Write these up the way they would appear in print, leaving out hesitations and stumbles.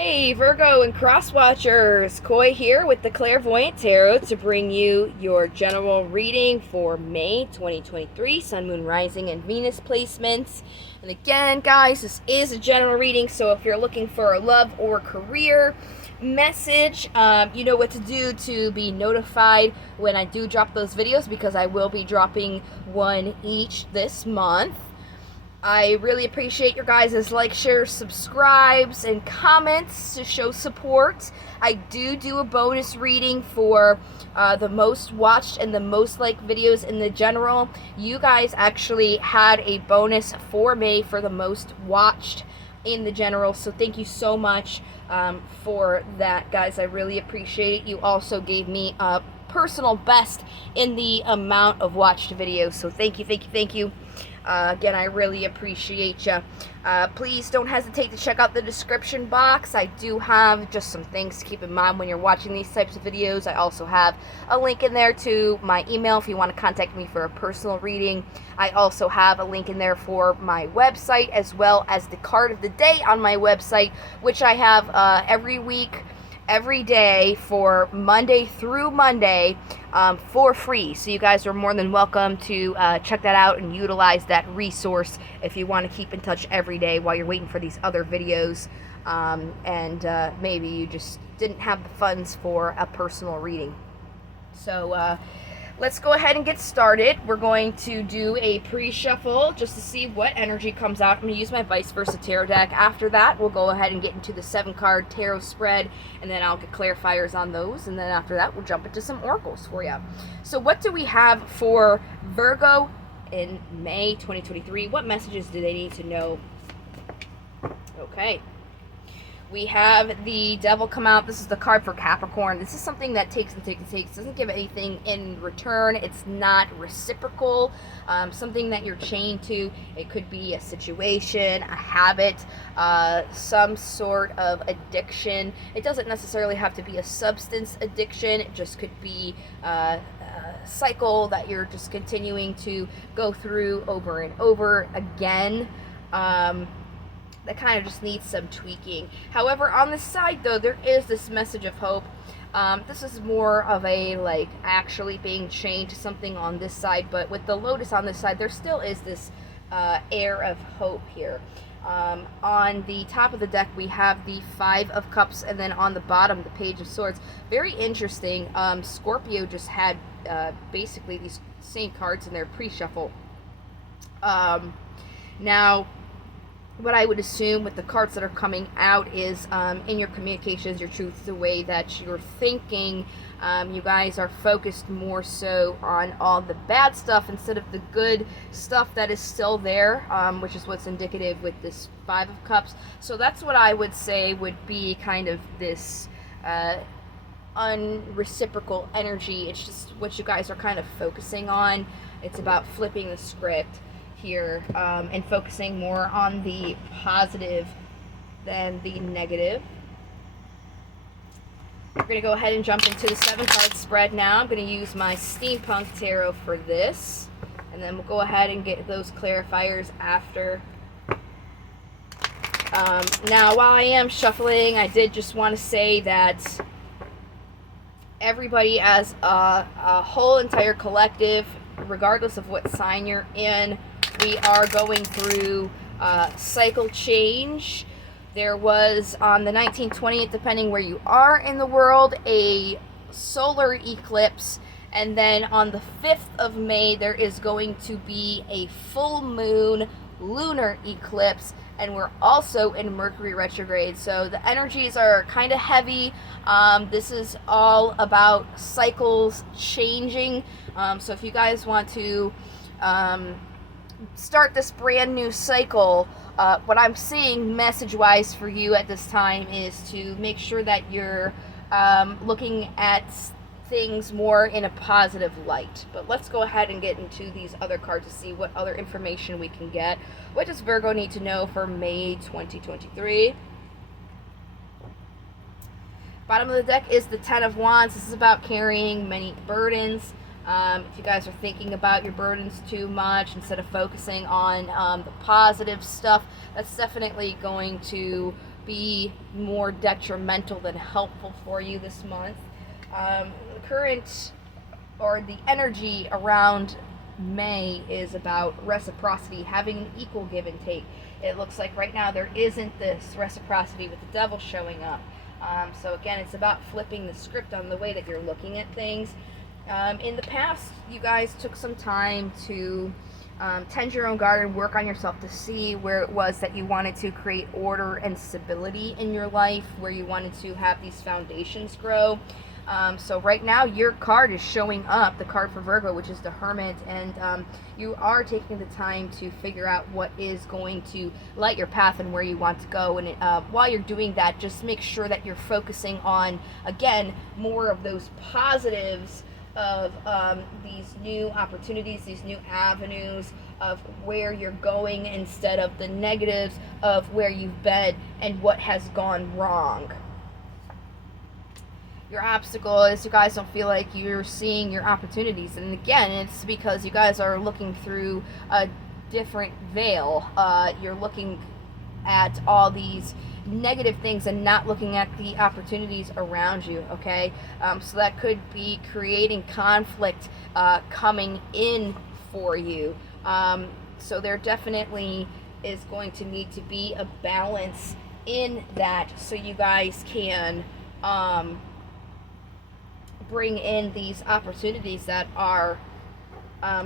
Hey Virgo and Cross Watchers, Koi here with the Clairvoyant Tarot to bring you your general reading for May 2023, Sun, Moon, Rising, and Venus placements. And again, guys, this is a general reading, so if you're looking for a love or career message, you know what to do to be notified when I do drop those videos, because I will be dropping one each this month. I really appreciate your guys' like, shares, subscribes, and comments to show support. I do a bonus reading for the most watched and the most liked videos in the general. You guys actually had a bonus for May for the most watched in the general, so thank you so much for that, guys. I really appreciate it. You also gave me a personal best in the amount of watched videos, so thank you. Again, I really appreciate you. Please don't hesitate to check out the description box. I do have just some things to keep in mind when you're watching these types of videos. I also have a link in there to my email if you want to contact me for a personal reading. I also have a link in there for my website, as well as the card of the day on my website, which I have every week, every day for Monday through Monday for free. So you guys are more than welcome to check that out and utilize that resource if you want to keep in touch every day while you're waiting for these other videos, and maybe you just didn't have the funds for a personal reading. So let's go ahead and get started. We're going to do a pre-shuffle just to see what energy comes out. I'm going to use my Vice Versa Tarot deck. After that, we'll go ahead and get into the 7-card tarot spread, and then I'll get clarifiers on those, and then after that, we'll jump into some oracles for you. So what do we have for Virgo in May 2023? What messages do they need to know? Okay. We have the Devil come out. This is the card for Capricorn. This is something that takes and takes and takes. Doesn't give anything in return. It's not reciprocal. Something that you're chained to. It could be a situation, a habit, some sort of addiction. It doesn't necessarily have to be a substance addiction. It just could be a cycle that you're just continuing to go through over and over again. That kind of just needs some tweaking. However, on the side though, there is this message of hope. This is more of a like actually being chained to something on this side, but with the Lotus on this side, there still is this air of hope here. On the top of the deck, we have the 5 of Cups, and then on the bottom, the Page of Swords. Very interesting. Scorpio just had basically these same cards in their pre-shuffle. Now, what I would assume with the cards that are coming out is in your communications, your truth, the way that you're thinking, you guys are focused more so on all the bad stuff instead of the good stuff that is still there, which is what's indicative with this 5 of Cups. So that's what I would say would be kind of this unreciprocal energy. It's just what you guys are kind of focusing on. It's about flipping the script here, and focusing more on the positive than the negative. We're going to go ahead and jump into the 7-card spread now. I'm going to use my Steampunk Tarot for this, and then we'll go ahead and get those clarifiers after. Now, while I am shuffling, I did just want to say that everybody as a whole entire collective, regardless of what sign you're in, we are going through cycle change. There was on the 19th, 20th, depending where you are in the world, a solar eclipse. And then on the 5th of May, there is going to be a full moon lunar eclipse. And we're also in Mercury retrograde. So the energies are kind of heavy. This is all about cycles changing. So if you guys want to start this brand new cycle, what I'm seeing message wise for you at this time is to make sure that you're looking at things more in a positive light. But let's go ahead and get into these other cards to see what other information we can get. What does Virgo need to know for May 2023? Bottom of the deck is the 10 of Wands. This is about carrying many burdens. If you guys are thinking about your burdens too much instead of focusing on the positive stuff, that's definitely going to be more detrimental than helpful for you this month. The current, or the energy around May, is about reciprocity, having an equal give and take. It looks like right now there isn't this reciprocity with the devil showing up. So again, it's about flipping the script on the way that you're looking at things. In the past, you guys took some time to tend your own garden, work on yourself to see where it was that you wanted to create order and stability in your life, where you wanted to have these foundations grow. So right now your card is showing up, the card for Virgo, which is the Hermit, and you are taking the time to figure out what is going to light your path and where you want to go. And while you're doing that, just make sure that you're focusing on, again, more of those positives of these new opportunities, these new avenues of where you're going, instead of the negatives of where you've been and what has gone wrong. Your obstacle is you guys don't feel like you're seeing your opportunities, and again, it's because you guys are looking through a different veil. You're looking at all these negative things and not looking at the opportunities around you, okay? So that could be creating conflict coming in for you. So there definitely is going to need to be a balance in that, so you guys can bring in these opportunities that are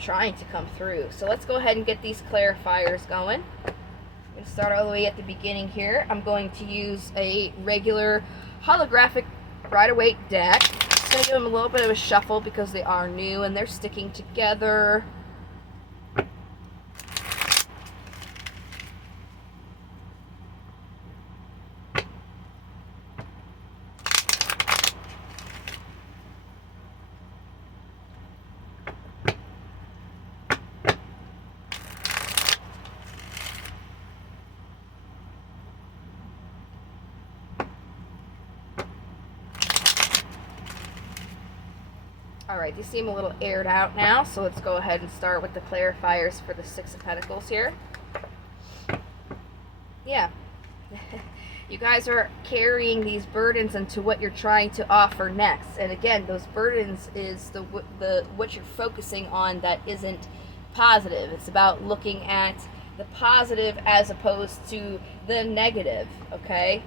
trying to come through. So let's go ahead and get these clarifiers going. I'm going to start all the way at the beginning here. I'm going to use a regular holographic Rider-Waite deck. Just going to give them a little bit of a shuffle because they are new and they're sticking together. Alright, these seem a little aired out now, so let's go ahead and start with the clarifiers for the Six of Pentacles here. Yeah. You guys are carrying these burdens into what you're trying to offer next. And again, those burdens is the what you're focusing on that isn't positive. It's about looking at the positive as opposed to the negative, okay?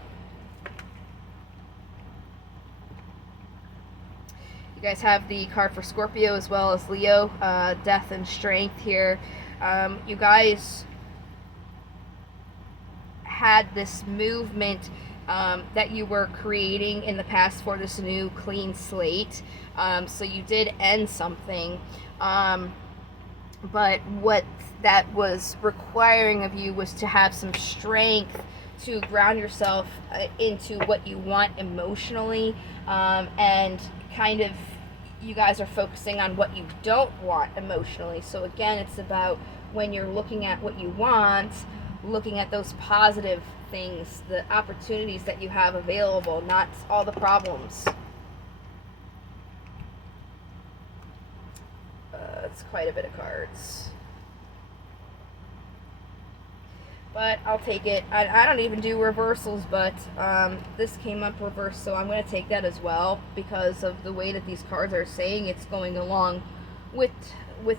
You guys have the card for Scorpio as well as Leo, death and strength here. You guys had this movement that you were creating in the past for this new clean slate. So you did end something. But what that was requiring of you was to have some strength to ground yourself into what you want emotionally, and kind of you guys are focusing on what you don't want emotionally. So again, it's about when you're looking at what you want, looking at those positive things, the opportunities that you have available, not all the problems. It's quite a bit of cards, but I'll take it. I don't even do reversals, but this came up reversed, so I'm going to take that as well because of the way that these cards are saying it's going along with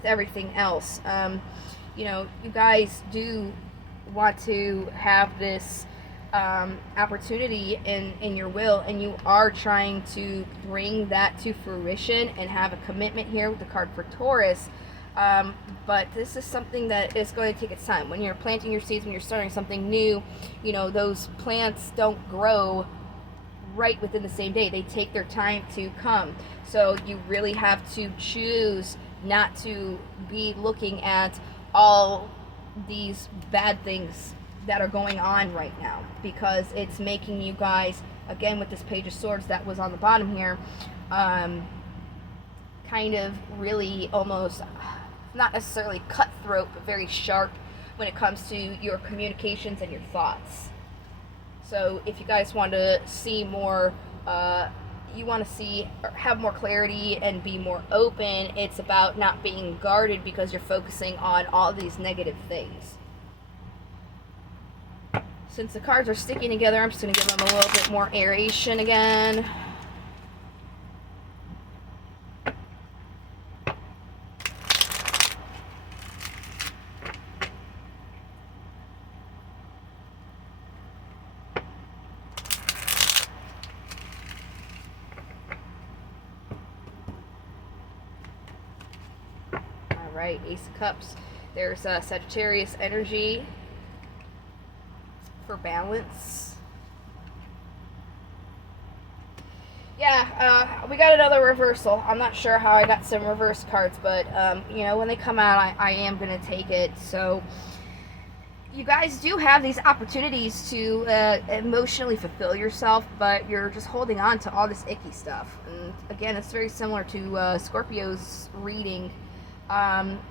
everything else. You know, you guys do want to have this opportunity in your will, and you are trying to bring that to fruition and have a commitment here with the card for Taurus. But this is something that is going to take its time. When you're planting your seeds, when you're starting something new, you know, those plants don't grow right within the same day. They take their time to come. So you really have to choose not to be looking at all these bad things that are going on right now, because it's making you guys, again with this Page of Swords that was on the bottom here, kind of really almost not necessarily cutthroat, but very sharp when it comes to your communications and your thoughts. So if you guys want to see more, you want to see or have more clarity and be more open, it's about not being guarded because you're focusing on all these negative things. Since the cards are sticking together, I'm just going to give them a little bit more aeration again. Right, Ace of Cups. There's Sagittarius energy for balance. Yeah, we got another reversal. I'm not sure how I got some reverse cards, but you know, when they come out, I am going to take it. So you guys do have these opportunities to emotionally fulfill yourself, but you're just holding on to all this icky stuff. And again, it's very similar to Scorpio's reading.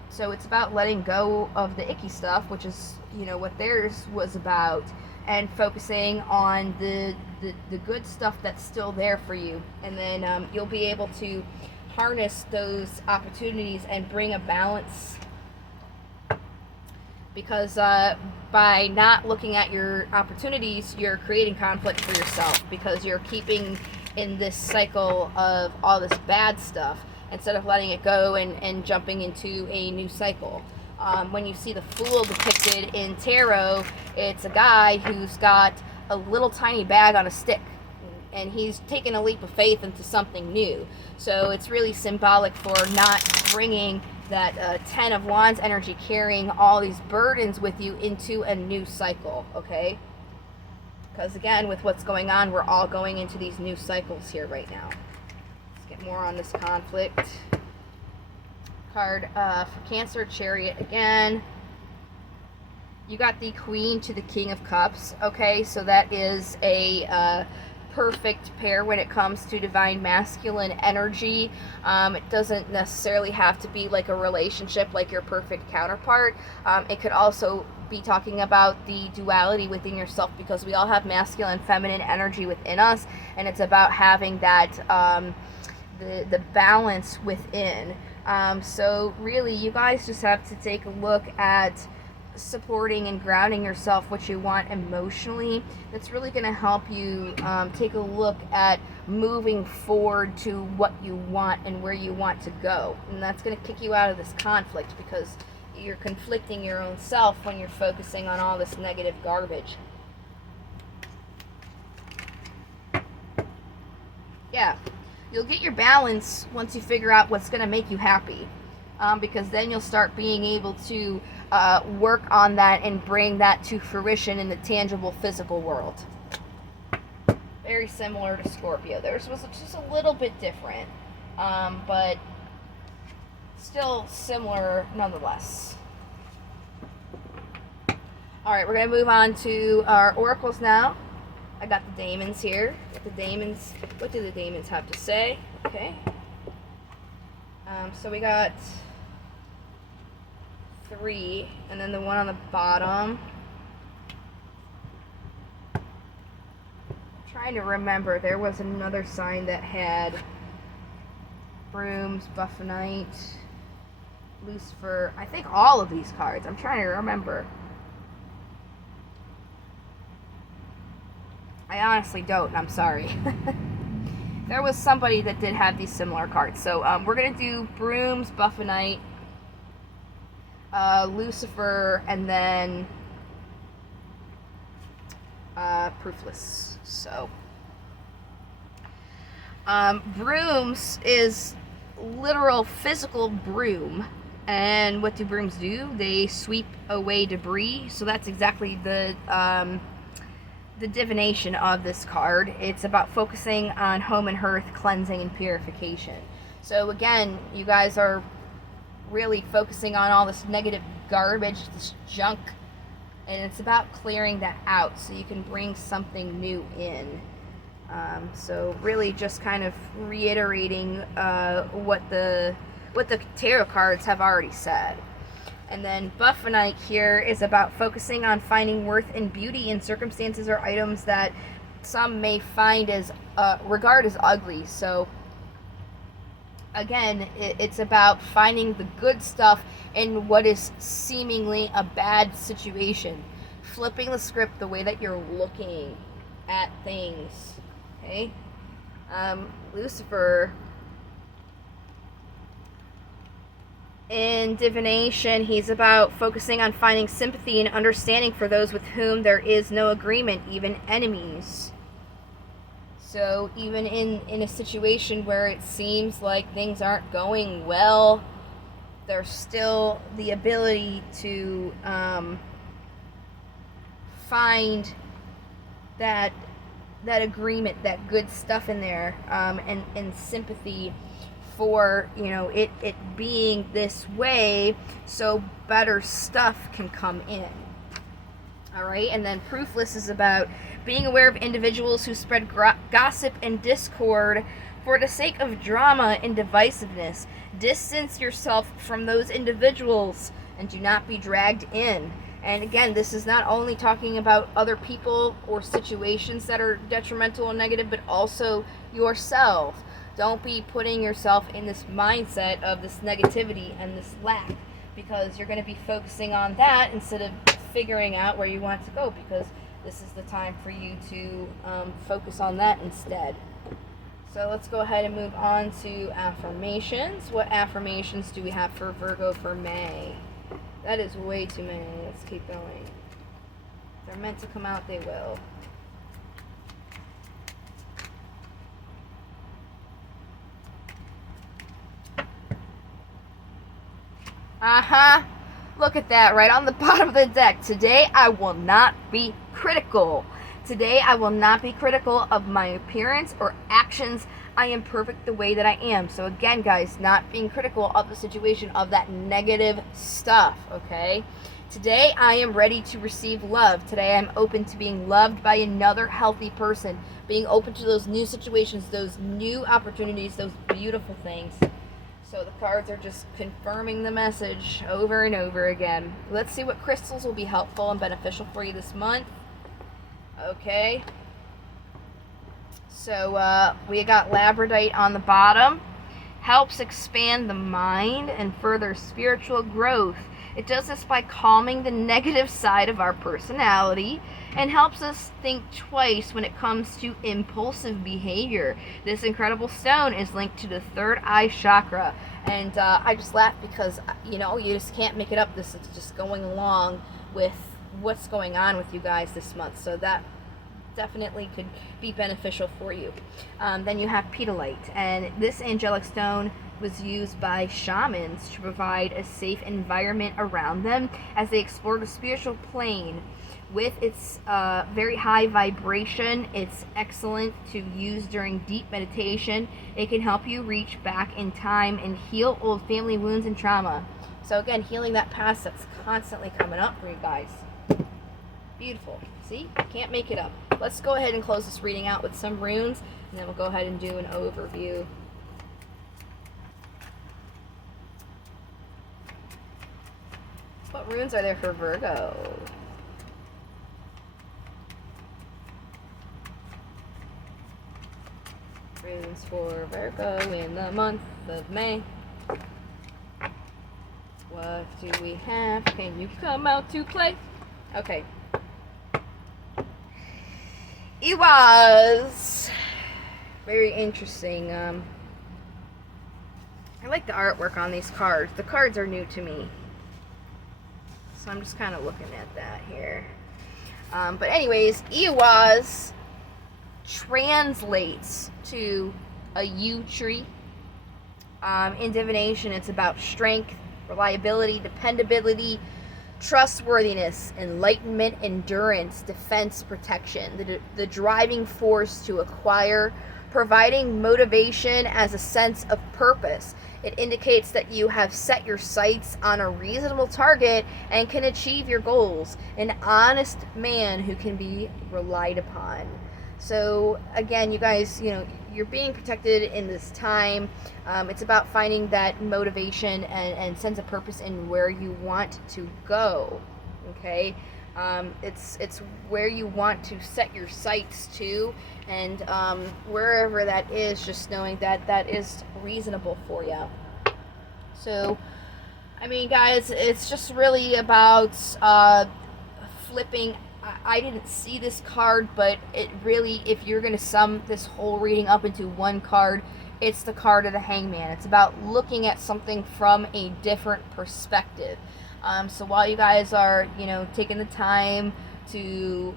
So it's about letting go of the icky stuff, which is, you know, what theirs was about, and focusing on the good stuff that's still there for you. And then you'll be able to harness those opportunities and bring a balance, because by not looking at your opportunities, you're creating conflict for yourself, because you're keeping in this cycle of all this bad stuff, instead of letting it go and jumping into a new cycle. When you see the Fool depicted in tarot, it's a guy who's got a little tiny bag on a stick, and he's taken a leap of faith into something new. So it's really symbolic for not bringing that 10 of Wands energy, carrying all these burdens with you into a new cycle, okay? Because again, with what's going on, we're all going into these new cycles here right now. More on this conflict card for Cancer, Chariot again. You got the Queen to the King of Cups. Okay, so that is a perfect pair when it comes to divine masculine energy. It doesn't necessarily have to be like a relationship like your perfect counterpart. It could also be talking about the duality within yourself, because we all have masculine and feminine energy within us, and it's about having that the balance within. So really, you guys just have to take a look at supporting and grounding yourself, what you want emotionally. That's really going to help you take a look at moving forward to what you want and where you want to go. And that's going to kick you out of this conflict, because you're conflicting your own self when you're focusing on all this negative garbage. Yeah. You'll get your balance once you figure out what's going to make you happy, because then you'll start being able to work on that and bring that to fruition in the tangible physical world. Very similar to Scorpio. Theirs was just a little bit different, but still similar nonetheless. Alright, we're going to move on to our oracles now. I got the Daemons here. What do the Daemons have to say? Okay. So we got 3, and then the one on the bottom. I'm trying to remember. There was another sign that had Brooms, Buffonite, Lucifer. I think all of these cards. I'm trying to remember. I honestly don't, and I'm sorry. There was somebody that did have these similar cards. So we're going to do Brooms, Buffonite, Lucifer, and then Proofless. So Brooms is literal physical broom. And what do brooms do? They sweep away debris. So that's exactly the divination of this card. It's about focusing on home and hearth, cleansing and purification. So again, you guys are really focusing on all this negative garbage, this junk, and it's about clearing that out so you can bring something new in. So really just kind of reiterating what the tarot cards have already said. And then Buffonite here is about focusing on finding worth and beauty in circumstances or items that some may find as regard as ugly. So again, it's about finding the good stuff in what is seemingly a bad situation. flipping the script the way that you're looking at things. Okay? Lucifer, in divination, he's about focusing on finding sympathy and understanding for those with whom there is no agreement, even enemies. So even in a situation where it seems like things aren't going well, there's still the ability to find that agreement, that good stuff in there, and sympathy for, you know, it being this way, so better stuff can come in. All right, and then Proofless is about being aware of individuals who spread gossip and discord for the sake of drama and divisiveness. Distance yourself from those individuals and do not be dragged in. And again, this is not only talking about other people or situations that are detrimental and negative, but also yourself. Don't be putting yourself in this mindset of this negativity and this lack, because you're going to be focusing on that instead of figuring out where you want to go, because this is the time for you to focus on that instead. So let's go ahead and move on to affirmations. What affirmations do we have for Virgo for May? That is way too many. Let's keep going. If they're meant to come out, they will. Look at that, right on the bottom of the deck. Today, I will not be critical. Today, I will not be critical of my appearance or actions. I am perfect the way that I am. So again, guys, not being critical of the situation, of that negative stuff, okay? Today, I am ready to receive love. Today, I'm open to being loved by another healthy person. Being open to those new situations, those new opportunities, those beautiful things. So the cards are just confirming the message over and over again. Let's see what crystals will be helpful and beneficial for you this month. Okay. So we got labradorite on the bottom. Helps expand the mind and further spiritual growth. It does this by calming the negative side of our personality and helps us think twice when it comes to impulsive behavior. This incredible stone is linked to the third eye chakra. And I just laugh because, you know, you just can't make it up. This is just going along with what's going on with you guys this month. So that definitely could be beneficial for you. Then you have pedalite, and this angelic stone was used by shamans to provide a safe environment around them as they explore the spiritual plane. With its very high vibration, it's excellent to use during deep meditation. It can help you reach back in time and heal old family wounds and trauma. So again, healing that past that's constantly coming up for you guys. Beautiful. See? Can't make it up. Let's go ahead and close this reading out with some runes, and then we'll go ahead and do an overview. What runes are there for Virgo? Runes for Virgo in the month of May. What do we have? Can you come out to play? Okay. It was very interesting. I like the artwork on these cards. The cards are new to me, so I'm just kind of looking at that here. But anyways, Iwaz translates to a yew tree. In divination, it's about strength, reliability, dependability, trustworthiness, enlightenment, endurance, defense, protection, the driving force to acquire, providing motivation as a sense of purpose. It indicates that you have set your sights on a reasonable target and can achieve your goals. An honest man who can be relied upon. So again, you guys, you know, you're being protected in this time. It's about finding that motivation and sense of purpose in where you want to go. Okay, it's where you want to set your sights to, and wherever that is, just knowing that that is reasonable for you. So, I mean, guys, it's just really about flipping, I didn't see this card, but it really, if you're going to sum this whole reading up into one card, it's the card of the Hangman. It's about looking at something from a different perspective. So while you guys are, taking the time to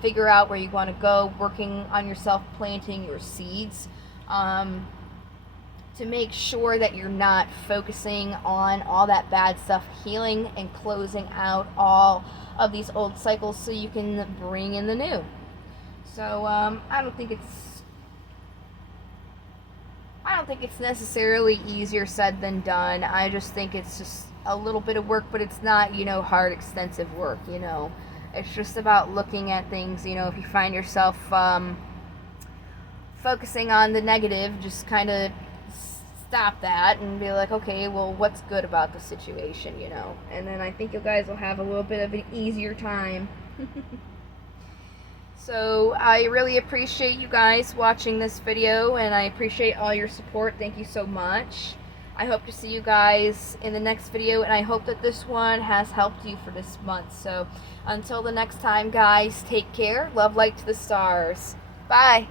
figure out where you want to go, working on yourself, planting your seeds, to make sure that you're not focusing on all that bad stuff, healing and closing out all of these old cycles so you can bring in the new. So I don't think it's necessarily easier said than done. I just think it's just a little bit of work, but it's not, hard, extensive work, It's just about looking at things, if you find yourself focusing on the negative, just kind of stop that and be like, okay, well, what's good about the situation, And then I think you guys will have a little bit of an easier time. So I really appreciate you guys watching this video, and I appreciate all your support. Thank you so much. I hope to see you guys in the next video, and I hope that this one has helped you for this month. So until the next time, guys, take care. Love, light to the stars. Bye.